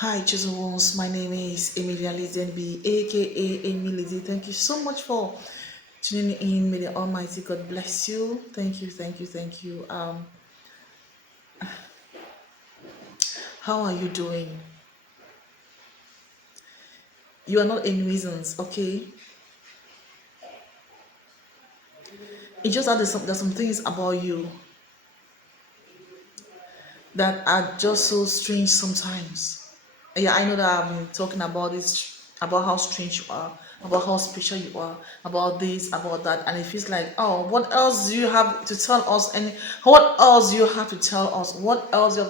Hi, chosen ones. My name is Emilia Lizenby, aka Amy Lidi. Thank you so much for tuning in. May the Almighty God bless you. Thank you. How are you doing? You are not in reasons, okay? It's just that there's some things about you that are just so strange sometimes. Yeah, I know that I've been talking about this, about how strange you are, about how special you are, about this, about that, and it feels like, oh, what else do you have to tell us? And what else do you have to tell us? What else you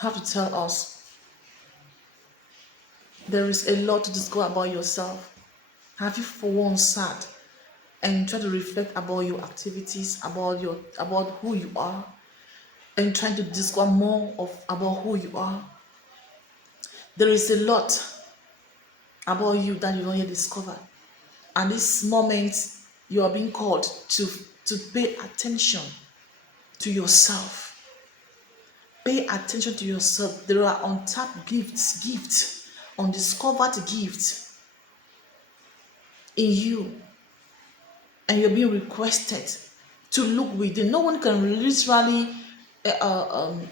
have to tell us? There is a lot to discover about yourself. Have you for once sat and try to reflect about your activities, about who you are, and trying to discover more of about who you are? There is a lot about you that you don't yet discover. And this moment, you are being called to pay attention to yourself. Pay attention to yourself. There are untapped gifts, undiscovered gifts in you, and you're being requested to look within. No one can literally uh, uh, um,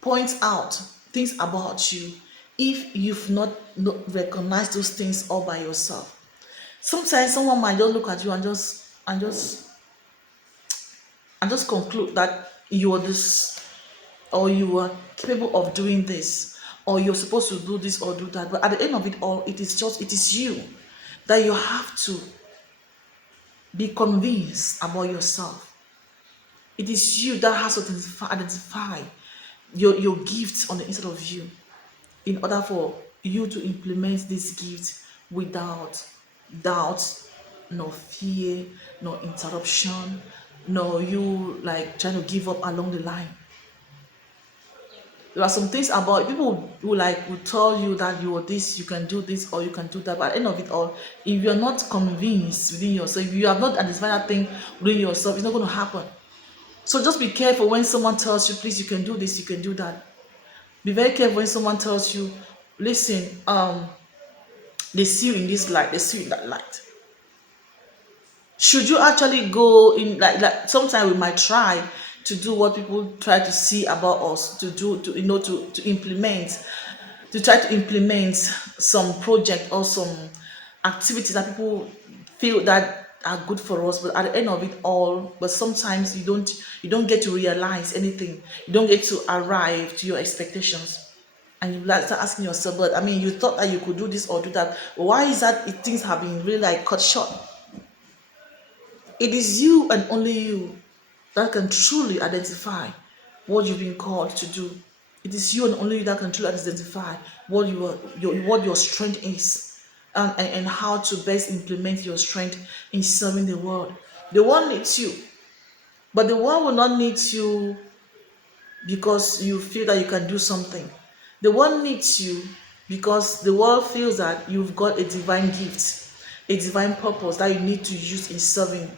point out things about you if you've not recognized those things all by yourself. Sometimes someone might just look at you and just conclude that you are this, or you are capable of doing this, or you're supposed to do this or do that. But at the end of it all, it is you that you have to be convinced about yourself. It is you that has to identify your gifts on the inside of you, in order for you to implement this gift without doubt, no fear, no interruption, no you like trying to give up along the line. There are some things about people who like will tell you that you are this, you can do this, or you can do that. But at the end of it all, if you're not convinced within yourself, if you have not identified that thing within yourself, it's not going to happen. So just be careful when someone tells you, please, you can do this, you can do that. Be very careful when someone tells you, listen, they see you in this light, they see you in that light. Should you actually go in, like sometimes we might try to do what people try to see about us, to do, to implement, to try to implement some project or some activities that people feel that are good for us. But at the end of it all, but sometimes you don't get to realize anything, you don't get to arrive to your expectations. And you like start asking yourself, but I mean, you thought that you could do this or do that. Why is that things have been really like cut short? It is you and only you that can truly identify what you've been called to do. It is you and only you that can truly identify what your strength is, and how to best implement your strength in serving the world. The world needs you, but the world will not need you because you feel that you can do something. The world needs you because the world feels that you've got a divine gift, a divine purpose that you need to use in serving.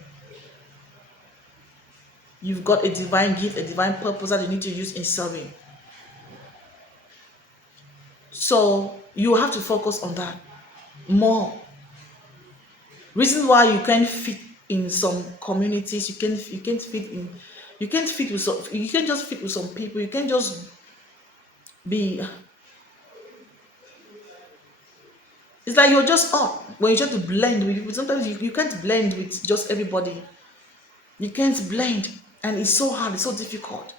You've got a divine gift, a divine purpose that you need to use in serving. So you have to focus on that more. Reason why you can't fit in some communities, you can't fit in, you can't just fit with some people. You can't just be. It's like you're just up when you try to blend with people. Sometimes you can't blend with just everybody. You can't blend, and it's so hard. It's so difficult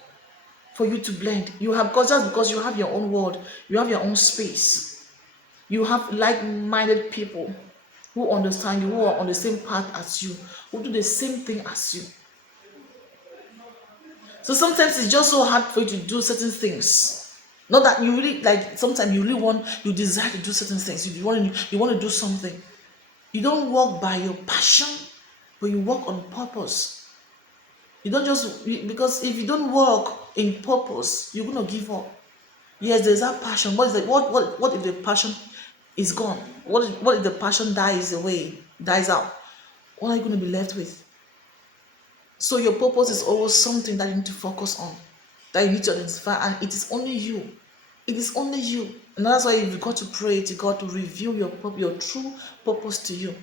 for you to blend. You have because just because you have your own world, you have your own space. You have like-minded people who understand you, who are on the same path as you, who do the same thing as you. So sometimes it's just so hard for you to do certain things. Not that you really like. Sometimes you desire to do certain things. You want to do something. You don't walk by your passion, but you walk on purpose. You don't just because if you don't walk in purpose, you're gonna give up. Yes, there's that passion. What is that? What if the passion is gone? What if the passion dies away, dies out? What are you gonna be left with? So your purpose is always something that you need to focus on, that you need to identify, and it is only you It is only you. And that's why you've got to pray to God to reveal your true purpose to you.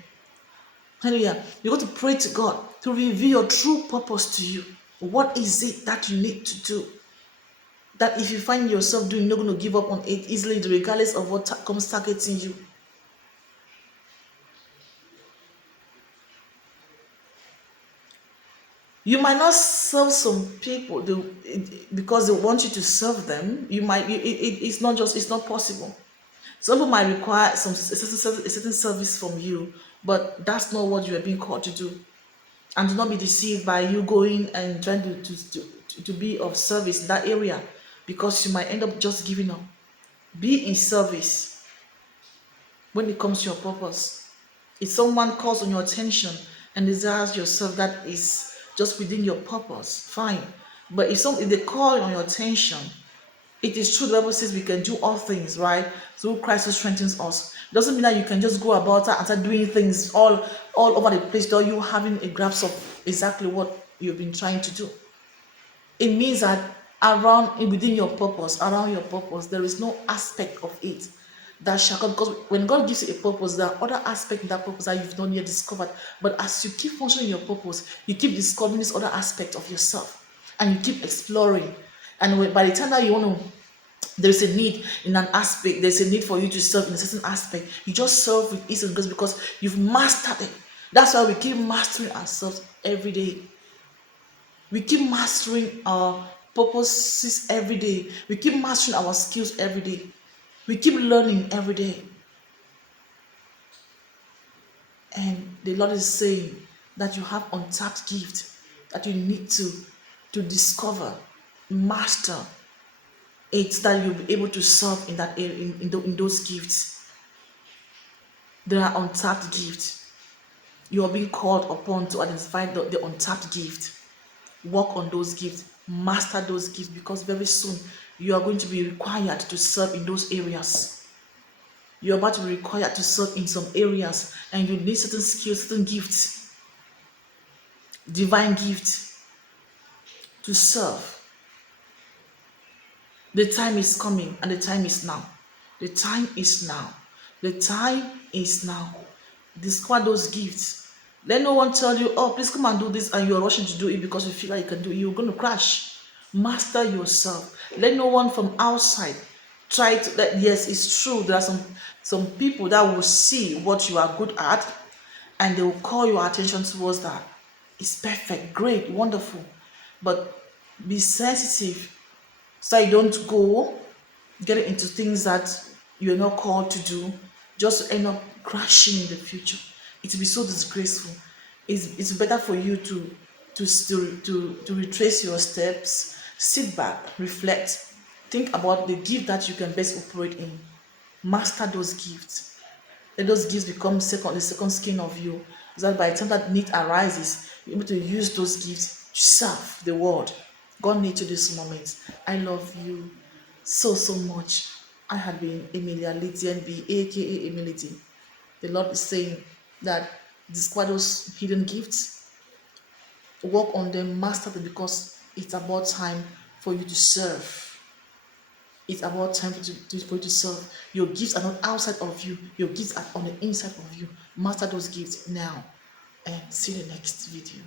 Hallelujah. You got to pray to God to reveal your true purpose to you. What is it that you need to do? That if you find yourself doing, you're not going to give up on it easily, regardless of what comes targeting you. You might not serve some people because they want you to serve them. You might, it's not just, it's not possible. Some people might require a certain service from you, but that's not what you are being called to do. And do not be deceived by you going and trying to be of service in that area, because you might end up just giving up. Be in service when it comes to your purpose. If someone calls on your attention and desires yourself, that is just within your purpose, fine. But if they call on your attention, it is true the Bible says we can do all things, right? Through Christ who strengthens us. Doesn't mean that you can just go about and start doing things all over the place without you having a grasp of exactly what you've been trying to do. It means that within your purpose, around your purpose, there is no aspect of it that shall come. Because when God gives you a purpose, there are other aspects in that purpose that you've not yet discovered. But as you keep functioning your purpose, you keep discovering this other aspect of yourself, and you keep exploring. And by the time that you want to, there's a need in an aspect, there's a need for you to serve in a certain aspect, you just serve with ease and grace because you've mastered it. That's why we keep mastering ourselves every day. We keep mastering our purposes every day. We keep mastering our skills every day. We keep learning every day. And the Lord is saying that you have untapped gift that you need to discover, master it, that you'll be able to serve in that area, in those gifts. There are untapped gifts. You are being called upon to identify the untapped gift. Work on those gifts, master those gifts, because very soon you are going to be required to serve in those areas. You're about to be required to serve in some areas, and you need certain skills, certain gifts, divine gifts to serve. The time is coming, and the time is now. The time is now. The time is now. Discover those gifts. Let no one tell you, oh, please come and do this, and you're rushing to do it because you feel like you can do it. You're going to crash. Master yourself. Let no one from outside try to, yes, it's true. There are some people that will see what you are good at, and they will call your attention towards that. It's perfect, great, wonderful. But be sensitive so you don't go get into things that you're not called to do, just to end up crashing in the future. It will be so disgraceful. It's better for you to retrace your steps, sit back, reflect, think about the gift that you can best operate in, master those gifts. Let those gifts become the second skin of you, so that by the time that need arises, you're able to use those gifts to serve the world. God needs you this moment. I love you so much. I had been Emilia Lidi NB, aka Emility. The Lord is saying that discover those hidden gifts, work on them, master them, because it's about time for you to serve. It's about time for you to serve. Your gifts are not outside of you. Your gifts are on the inside of you. Master those gifts now. And see you in the next video.